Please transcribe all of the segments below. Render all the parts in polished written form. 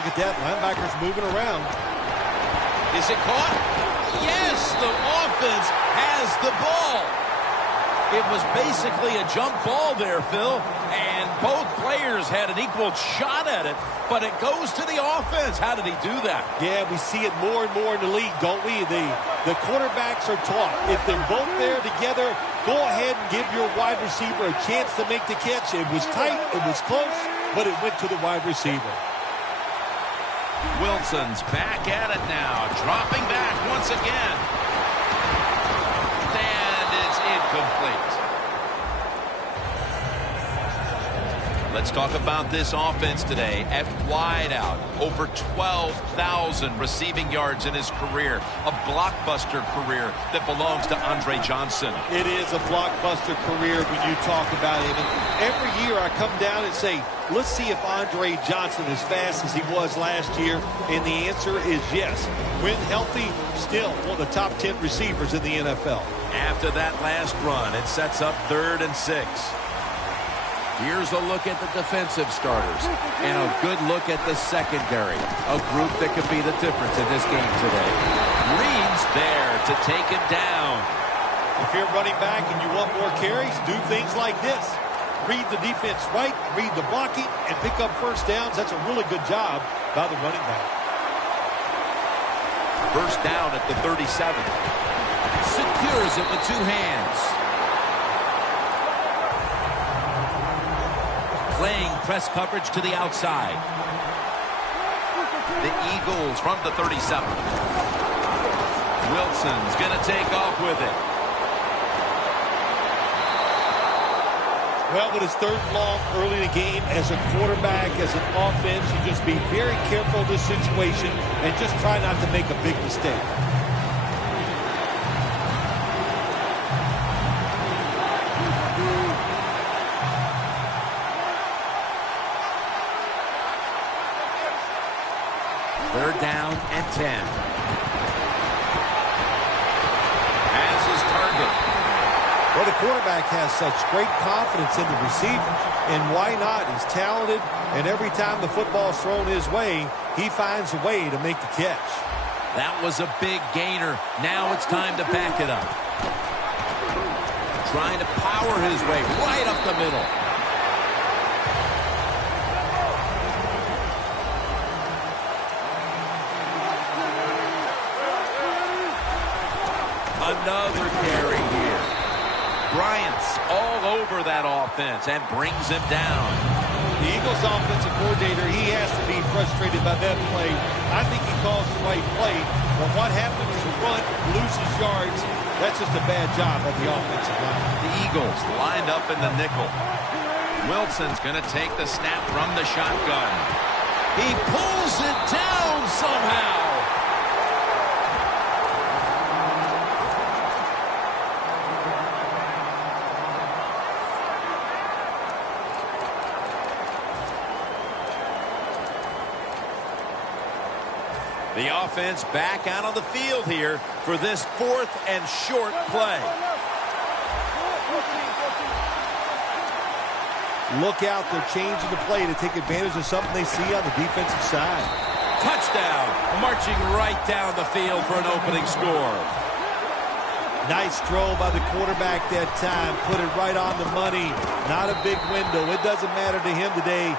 look at that. Linebacker's moving around. Is it caught? Yes, the offense has the ball. It was basically a jump ball there, Phil, and both players had an equal shot at it, but it goes to the offense. How did he do that? Yeah, we see it more and more in the league, don't we? The quarterbacks are taught, if they're both there together, go ahead and give your wide receiver a chance to make the catch. It was tight, it was close, but it went to the wide receiver. Wilson's back at it now, dropping back once again. And it's incomplete. Let's talk about this offense today. At wideout, over 12,000 receiving yards in his career. A blockbuster career that belongs to Andre Johnson. It is a blockbuster career when you talk about him. And every year I come down and say, let's see if Andre Johnson is fast as he was last year. And the answer is yes. When healthy, still one of the top 10 receivers in the NFL. After that last run, it sets up 3rd and 6. Here's a look at the defensive starters and a good look at the secondary. A group that could be the difference in this game today. Reed's there to take him down. If you're running back and you want more carries, do things like this. Read the defense right, read the blocking, and pick up first downs. That's a really good job by the running back. First down at the 37. Secures it with 2 hands. Playing press coverage to the outside. The Eagles from the 37. Wilson's going to take off with it. Well, with his 3rd and long early in the game, as a quarterback, as an offense, you just be very careful of this situation and just try not to make a big mistake. Third down and 10. As his target. Well, the quarterback has such great confidence in the receiver, and why not? He's talented, and every time the football's thrown his way, he finds a way to make the catch. That was a big gainer. Now it's time to back it up. Trying to power his way right up the middle. Another carry here. Bryant's all over that offense and brings him down. The Eagles offensive coordinator, he has to be frustrated by that play. I think he calls the right play, but what happens to run, loses yards, that's just a bad job of the offensive line. The Eagles lined up in the nickel. Wilson's going to take the snap from the shotgun. He pulls it down somehow. The offense back out on the field here for this 4th and short play. Look out, they're changing the play to take advantage of something they see on the defensive side. Touchdown, marching right down the field for an opening score. Nice throw by the quarterback that time. Put it right on the money. Not a big window. It doesn't matter to him today.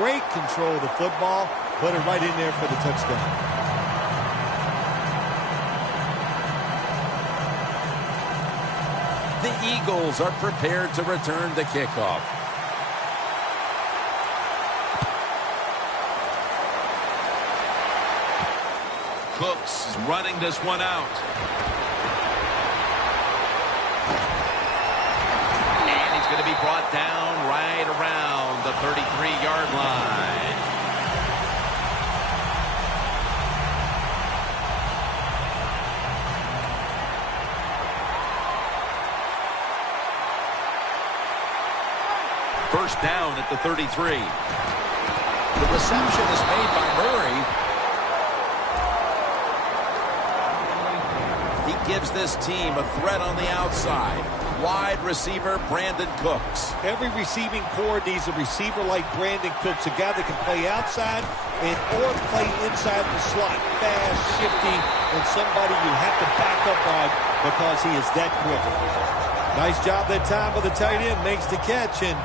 Great control of the football. Put it right in there for the touchdown. The Eagles are prepared to return the kickoff. Cooks is running this one out. And he's going to be brought down right around the 33-yard line. First down at the 33. The reception is made by Murray. The gives this team a threat on the outside. Wide receiver Brandon Cooks. Every receiving core needs a receiver like Brandon Cooks, a guy that can play outside and or play inside the slot. Fast, shifty, and somebody you have to back up on because he is that quick. Nice job that time by the tight end. Makes the catch, and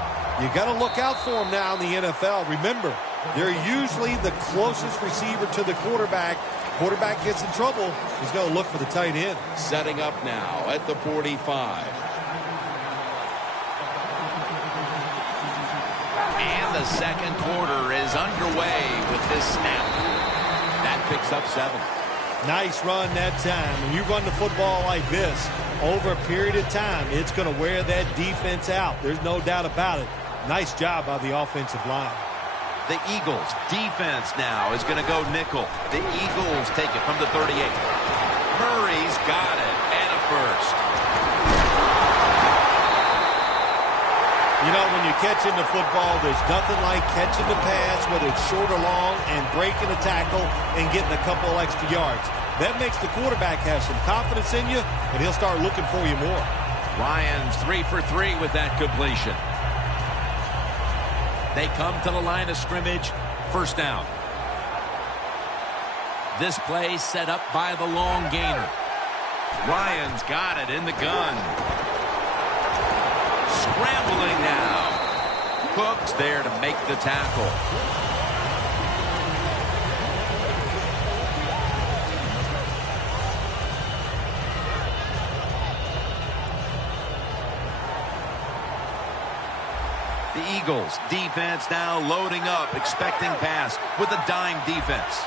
you got to look out for him now in the NFL. Remember, they're usually the closest receiver to the quarterback. Quarterback gets in trouble, he's going to look for the tight end. Setting up now at the 45. And the second quarter is underway with this snap. That picks up 7. Nice run that time. When you run the football like this over a period of time, it's going to wear that defense out. There's no doubt about it. Nice job by the offensive line. The Eagles defense now is going to go nickel. The Eagles take it from the 38. Murray's got it, and a first. You know, when you're catching the football, there's nothing like catching the pass, whether it's short or long, and breaking a tackle and getting a couple extra yards. That makes the quarterback have some confidence in you, and he'll start looking for you more. Lions 3 for 3 with that completion. They come to the line of scrimmage, first down. This play set up by the long gainer. Ryan's got it in the gun. Scrambling now. Cook's there to make the tackle. The Eagles defense now loading up, expecting pass with a dime defense.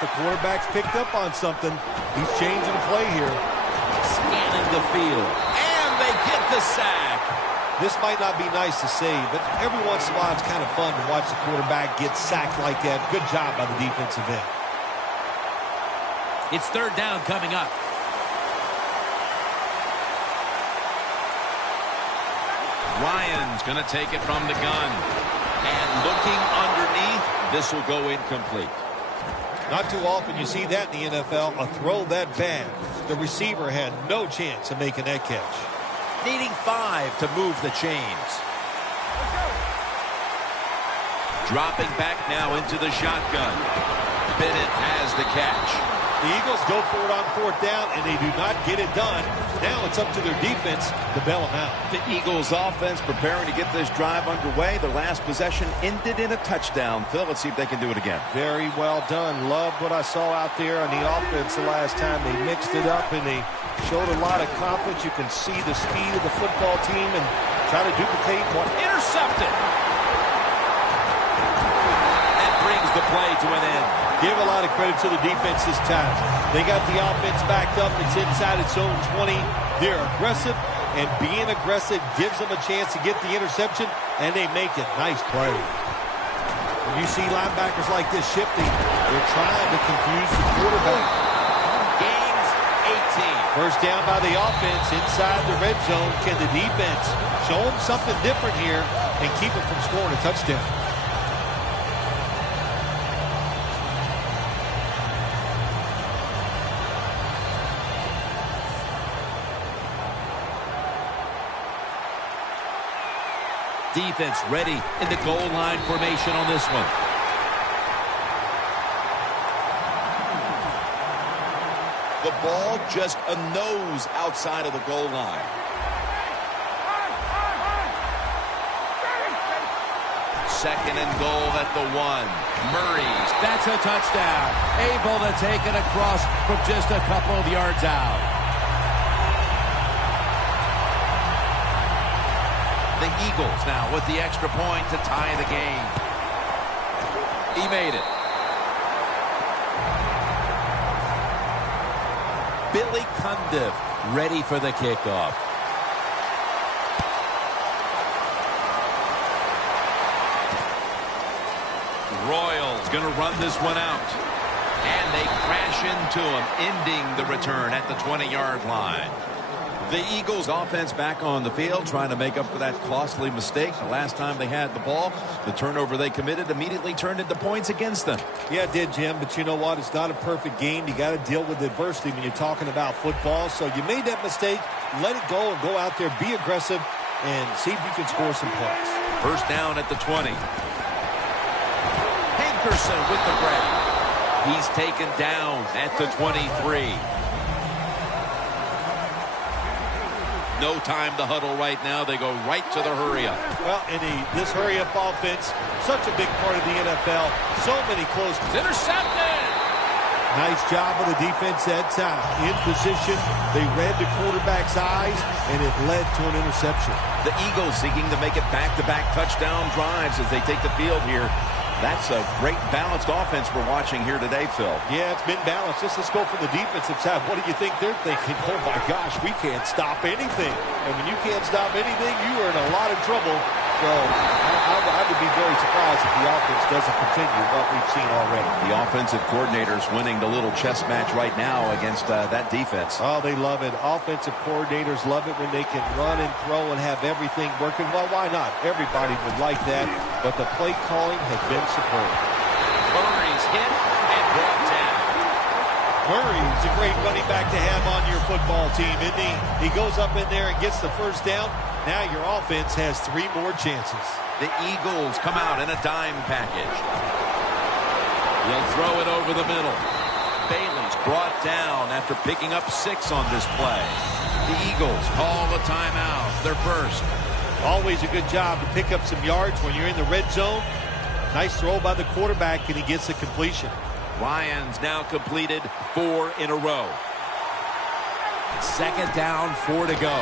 The quarterback's picked up on something. He's changing the play here. Scanning the field. And they get the sack. This might not be nice to see, but every once in a while it's kind of fun to watch the quarterback get sacked like that. Good job by the defensive end. It's third down coming up. Ryan's going to take it from the gun. And looking underneath, this will go incomplete. Not too often you see that in the NFL, a throw that bad. The receiver had no chance of making that catch. Needing 5 to move the chains. Dropping back now into the shotgun. Bennett has the catch. The Eagles go for it on fourth down, and they do not get it done. Now it's up to their defense to bail them out. The Eagles offense preparing to get this drive underway. Their last possession ended in a touchdown. Phil, let's see if they can do it again. Very well done. Loved what I saw out there on the offense the last time. They mixed it up, and they showed a lot of confidence. You can see the speed of the football team and try to duplicate what. Intercepted. That brings the play to an end. Give a lot of credit to the defense this time. They got the offense backed up. It's inside its own 20. They're aggressive, and being aggressive gives them a chance to get the interception, and they make it. Nice play. When you see linebackers like this shifting, they're trying to confuse the quarterback. Gains 18. First down by the offense inside the red zone. Can the defense show them something different here and keep them from scoring a touchdown? Defense ready in the goal line formation on this one. The ball just a nose outside of the goal line. Second and goal at the 1. Murray's. That's a touchdown. Able to take it across from just a couple of yards out. The Eagles now with the extra point to tie the game. He made it. Billy Cundiff ready for the kickoff. Royals going to run this one out. And they crash into him, ending the return at the 20-yard line. The Eagles offense back on the field trying to make up for that costly mistake. The last time they had the ball, the turnover they committed immediately turned into points against them. Yeah, it did, Jim, but you know what? It's not a perfect game. You got to deal with adversity when you're talking about football. So you made that mistake, let it go, and go out there, be aggressive, and see if you can score some points. First down at the 20. Hankerson with the grab. He's taken down at the 23. No time to huddle right now. They go right to the hurry-up. Well, in this hurry-up offense, such a big part of the NFL. So many close. Intercepted! Nice job of the defense that time. In position, they read the quarterback's eyes, and it led to an interception. The Eagles seeking to make it back-to-back touchdown drives as they take the field here. That's a great balanced offense we're watching here today, Phil. Yeah, it's been balanced. Let's go for the defensive side. What do you think they're thinking? Oh, my gosh, we can't stop anything. And when you can't stop anything, you are in a lot of trouble. So I would be very surprised if the offense doesn't continue what we've seen already. The offensive coordinator's winning the little chess match right now against that defense. Oh, they love it. Offensive coordinators love it when they can run and throw and have everything working. Well, why not? Everybody would like that. But the play calling has been superb. Murray's hit and brought down. Murray's a great running back to have on your football team, isn't he? He goes up in there and gets the first down. Now your offense has 3 more chances. The Eagles come out in a dime package. He'll throw it over the middle. Bailey's brought down after picking up 6 on this play. The Eagles call a timeout. Their first. Always a good job to pick up some yards when you're in the red zone. Nice throw by the quarterback, and he gets the completion. Ryan's now completed 4 in a row. Second down, 4 to go.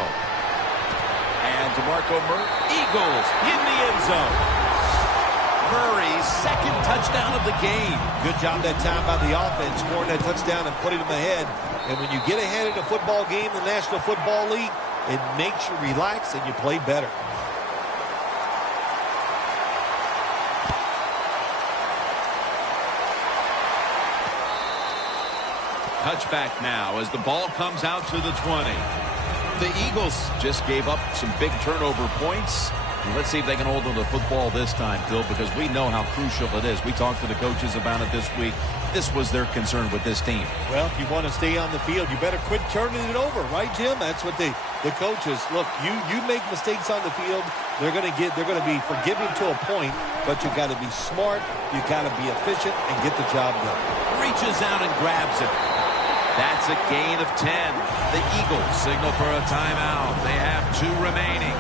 And DeMarco Murray, Eagles in the end zone. Murray's second touchdown of the game. Good job that time by the offense, scoring that touchdown and putting them ahead. And when you get ahead in a football game, the National Football League, it makes you relax and you play better. Touchback now as the ball comes out to the 20. The Eagles just gave up some big turnover points. Let's see if they can hold on to the football this time, Phil, because we know how crucial it is. We talked to the coaches about it this week. This was their concern with this team. Well, if you want to stay on the field, you better quit turning it over, right, Jim? That's what the coaches, look, you make mistakes on the field, they're going to be forgiving to a point, but you got to be smart, you got to be efficient and get the job done. Reaches out and grabs it. That's a gain of 10. The Eagles signal for a timeout. They have 2 remaining.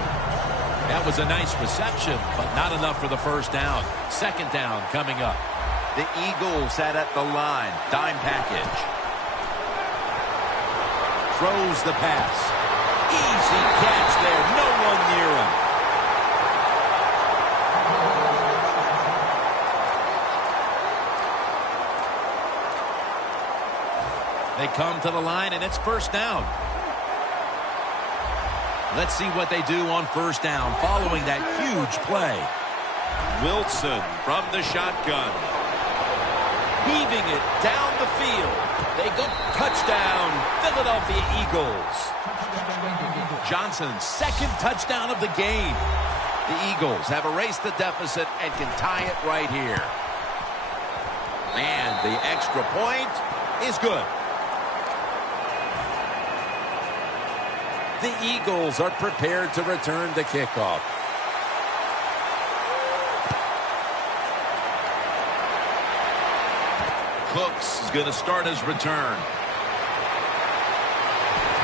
That was a nice reception, but not enough for the first down. Second down coming up. The Eagles sat at the line. Dime package. Throws the pass. Easy catch there. No one near him. They come to the line, and it's first down. Let's see what they do on first down following that huge play. Wilson from the shotgun. Heaving it down the field. They go touchdown, Philadelphia Eagles. Johnson's second touchdown of the game. The Eagles have erased the deficit and can tie it right here. And the extra point is good. The Eagles are prepared to return the kickoff. Cooks is going to start his return.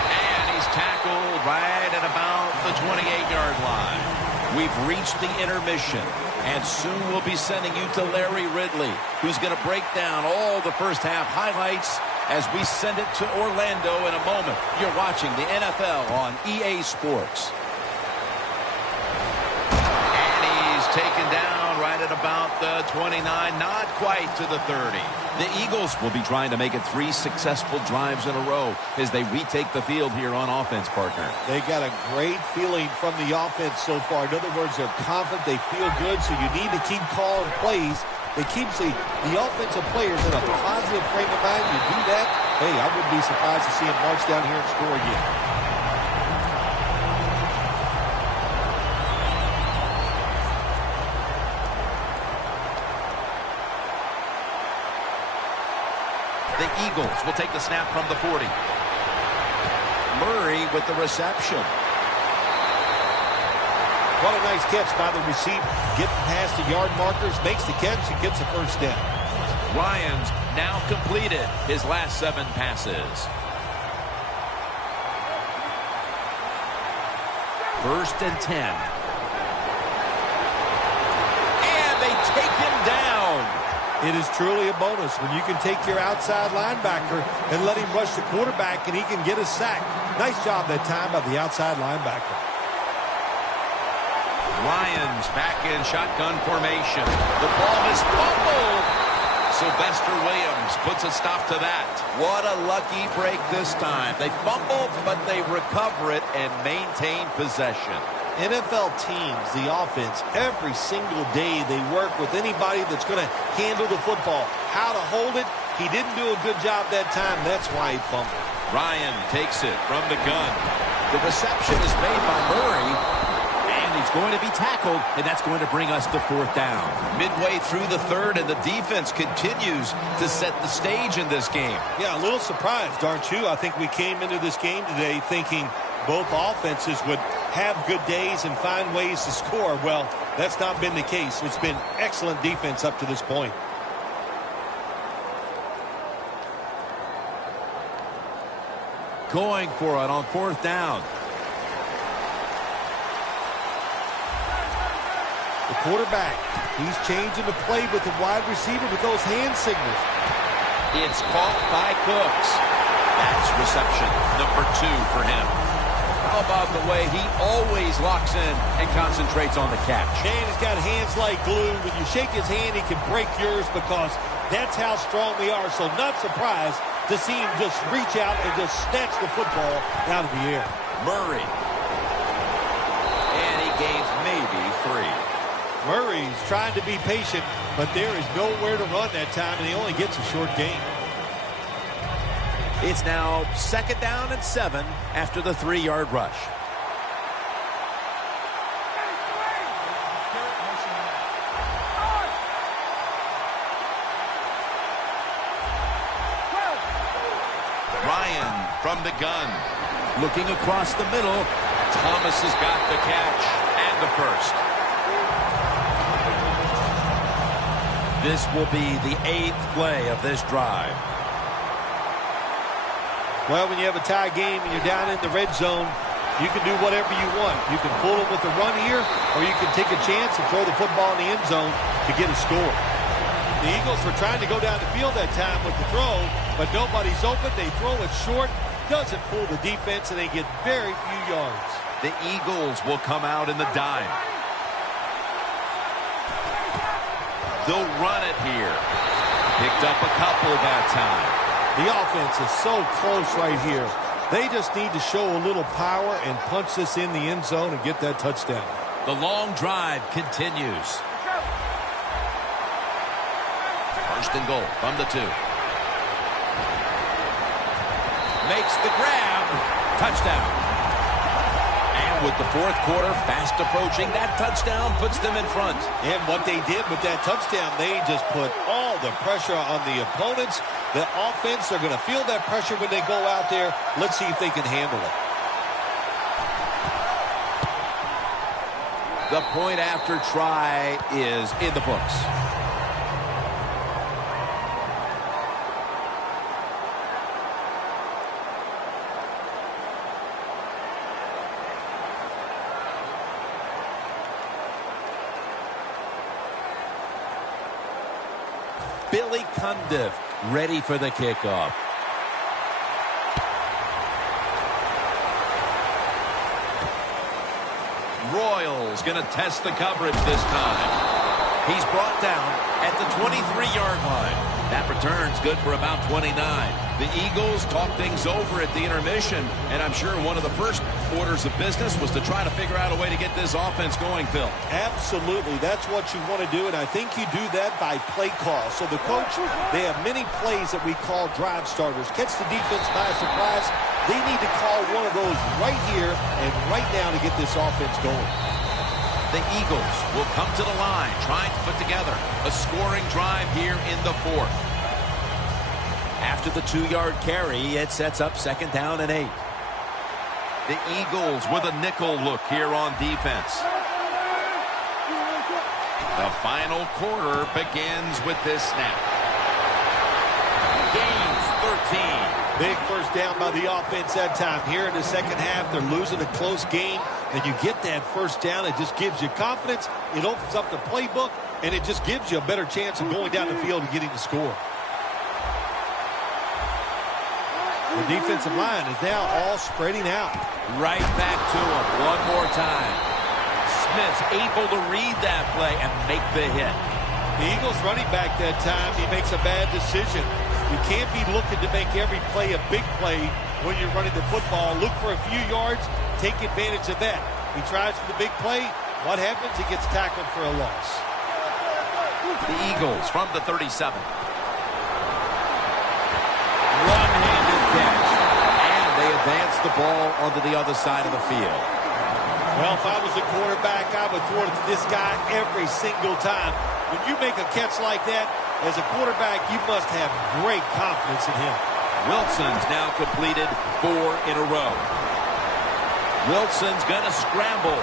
And he's tackled right at about the 28-yard line. We've reached the intermission, and soon we'll be sending you to Larry Ridley, who's going to break down all the first half highlights as we send it to Orlando in a moment. You're watching the NFL on EA Sports. And he's taken down right at about the 29, not quite to the 30. The Eagles will be trying to make it 3 successful drives in a row as they retake the field here on offense, partner. They got a great feeling from the offense so far. In other words, they're confident, they feel good, so you need to keep calling plays. It keeps the offensive players in a positive frame of mind. You do that, hey, I wouldn't be surprised to see him march down here and score again. The Eagles will take the snap from the 40. Murray with the reception. What a nice catch by the receiver. Getting past the yard markers, makes the catch, and gets a first down. Ryans now completed his last 7 passes. First and 10. And they take him down. It is truly a bonus when you can take your outside linebacker and let him rush the quarterback and he can get a sack. Nice job that time by the outside linebacker. Ryans back in shotgun formation. The ball is fumbled. Sylvester Williams puts a stop to that. What a lucky break this time. They fumbled, but they recover it and maintain possession. NFL teams, the offense, every single day they work with anybody that's going to handle the football. How to hold it, he didn't do a good job that time. That's why he fumbled. Ryan takes it from the gun. The reception is made by Murray. He's going to be tackled, and that's going to bring us to 4th down. Midway through the 3rd, and the defense continues to set the stage in this game. Yeah, a little surprised, aren't you? I think we came into this game today thinking both offenses would have good days and find ways to score. Well, that's not been the case. It's been excellent defense up to this point. Going for it on 4th down. The quarterback, he's changing the play with the wide receiver with those hand signals. It's caught by Cooks. That's reception number 2 for him. How about the way he always locks in and concentrates on the catch? And he's got hands like glue. When you shake his hand, he can break yours because that's how strong we are. So not surprised to see him just reach out and just snatch the football out of the air. Murray. And he gains maybe 3. Murray's trying to be patient, but there is nowhere to run that time, and he only gets a short gain. It's now 2nd down and 7 after the 3-yard rush. Ryan from the gun. Looking across the middle. Thomas has got the catch and the first. This will be the 8th play of this drive. Well, when you have a tie game and you're down in the red zone, you can do whatever you want. You can pull them with the run here, or you can take a chance and throw the football in the end zone to get a score. The Eagles were trying to go down the field that time with the throw, but nobody's open. They throw it short, doesn't pull the defense, and they get very few yards. The Eagles will come out in the dime. They'll run it here. Picked up a couple that time. The offense is so close right here. They just need to show a little power and punch this in the end zone and get that touchdown. The long drive continues. First and goal from the 2. Makes the grab. Touchdown. With the 4th quarter fast approaching, that touchdown puts them in front. And what they did with that touchdown, they just put all the pressure on the opponents. The offense, they're going to feel that pressure when they go out there. Let's see if they can handle it. The point after try is in the books. Billy Cundiff ready for the kickoff. Royals going to test the coverage this time. He's brought down at the 23-yard line. That return's good for about 29. The Eagles talk things over at the intermission, and I'm sure one of the first orders of business was to try to figure out a way to get this offense going, Phil. Absolutely. That's what you want to do, and I think you do that by play call. So the coach, they have many plays that we call drive starters. Catch the defense by surprise. They need to call one of those right here and right now to get this offense going. The Eagles will come to the line, trying to put together a scoring drive here in the 4th. After the 2-yard carry, it sets up 2nd down and 8. The Eagles with a nickel look here on defense. The final quarter begins with this snap. Gains 13. Big first down by the offense that time. Here in the second half, they're losing a close game. And you get that first down, it just gives you confidence. It opens up the playbook, and it just gives you a better chance of going down the field and getting the score. The defensive line is now all spreading out. Right back to him one more time. Smith's able to read that play and make the hit. The Eagles running back that time, he makes a bad decision. You can't be looking to make every play a big play when you're running the football. Look for a few yards, take advantage of that. He tries for the big play. What happens? He gets tackled for a loss. The Eagles from the 37. One-handed catch. And they advance the ball onto the other side of the field. Well, if I was a quarterback, I would throw it to this guy every single time. When you make a catch like that, as a quarterback, you must have great confidence in him. Wilson's now completed 4 in a row. Wilson's going to scramble.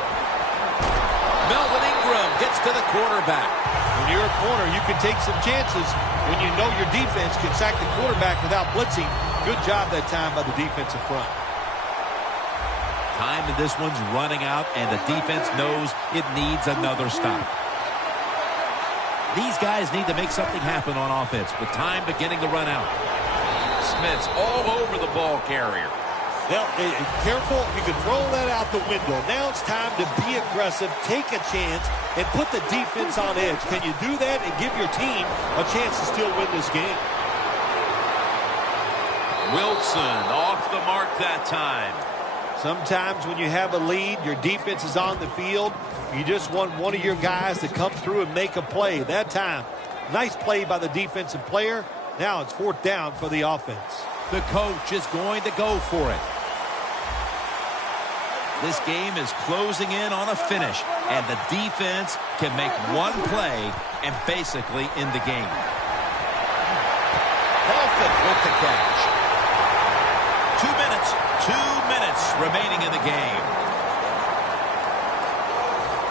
Melvin Ingram gets to the quarterback. When you're a corner, you can take some chances when you know your defense can sack the quarterback without blitzing. Good job that time by the defensive front. Time in this one's running out, and the defense knows it needs another stop. These guys need to make something happen on offense with time beginning to run out. Smith's all over the ball carrier. Well, careful, you can throw that out the window. Now it's time to be aggressive, take a chance, and put the defense on edge. Can you do that and give your team a chance to still win this game? Wilson off the mark that time. Sometimes when you have a lead, your defense is on the field. You just want one of your guys to come through and make a play. That time, nice play by the defensive player. Now it's 4th down for the offense. The coach is going to go for it. This game is closing in on a finish, and the defense can make one play and basically end the game. Helfet with the catch. 2 minutes remaining in the game.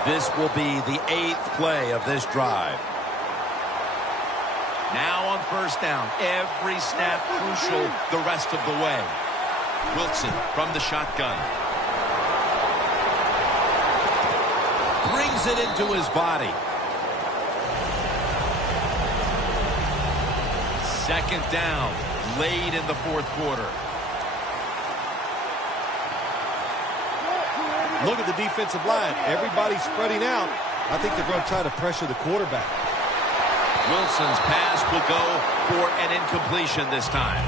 This will be the 8th play of this drive. Now on first down, every snap crucial the rest of the way. Wilson from the shotgun. Brings it into his body. 2nd down, late in the 4th quarter. Look at the defensive line. Everybody's spreading out. I think they're going to try to pressure the quarterback. Wilson's pass will go for an incompletion this time.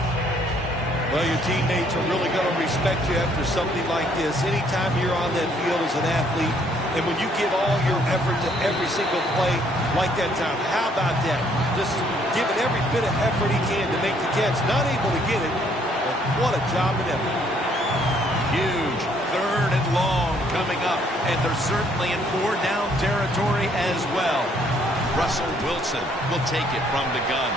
Well, your teammates are really going to respect you after something like this. Anytime you're on that field as an athlete, and when you give all your effort to every single play like that time, how about that? Just giving every bit of effort he can to make the catch. Not able to get it, but what a job and effort. Huge 3rd and long coming up, and they're certainly in 4-down territory as well. Russell Wilson will take it from the gun.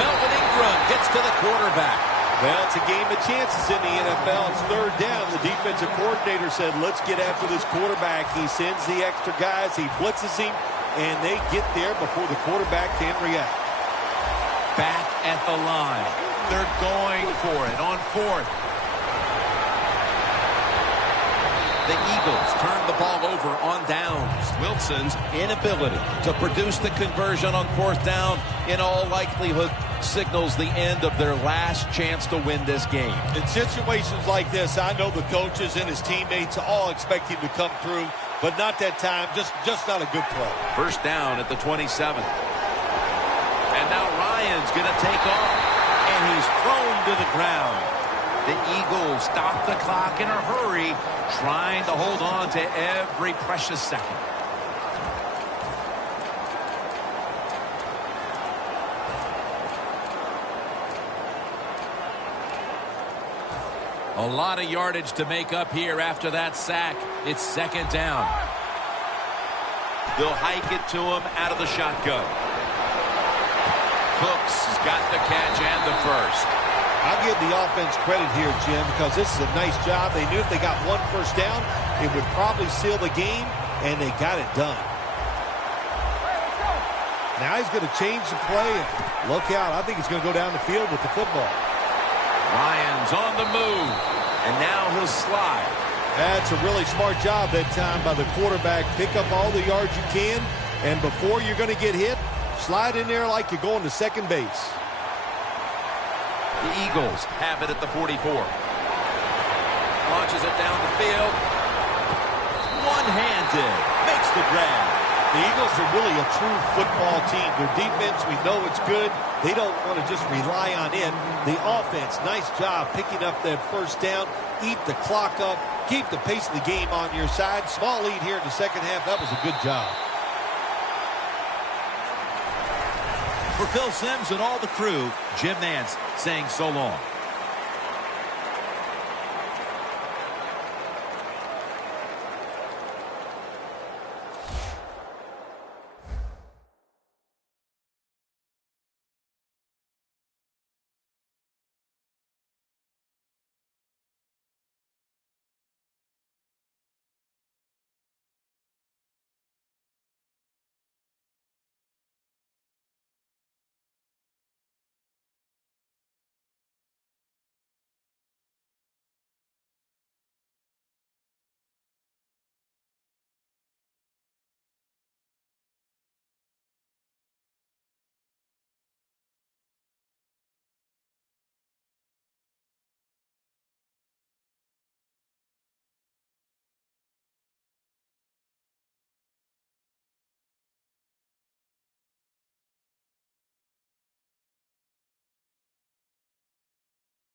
Melvin Ingram gets to the quarterback. Well, it's a game of chances in the NFL. It's 3rd down. The defensive coordinator said, let's get after this quarterback. He sends the extra guys. He blitzes him, and they get there before the quarterback can react. Back at the line. They're going for it on 4th. The Eagles turn the ball over on downs. Wilson's inability to produce the conversion on 4th down in all likelihood signals the end of their last chance to win this game. In situations like this, I know the coaches and his teammates all expect him to come through, but not that time. Just not a good play. 1st down at the 27. And now Ryan's going to take off, and he's thrown to the ground. The Eagles stop the clock in a hurry, trying to hold on to every precious second. A lot of yardage to make up here after that sack. It's 2nd down. they'll hike it to him out of the shotgun. Cooks has got the catch and the first. I'll give the offense credit here, Jim, because this is a nice job. They knew if they got one first down, it would probably seal the game, and they got it done. Now he's going to change the play. And look out. I think he's going to go down the field with the football. Ryan's on the move, and now he'll slide. That's a really smart job that time by the quarterback. Pick up all the yards you can, and before you're going to get hit, slide in there like you're going to second base. The Eagles have it at the 44. Launches it down the field. One-handed. Makes the grab. The Eagles are really a true football team. Their defense, we know it's good. They don't want to just rely on it. The offense, nice job picking up that first down. Eat the clock up. Keep the pace of the game on your side. Small lead here in the second half. That was a good job. For Phil Simms and all the crew, Jim Nantz saying so long.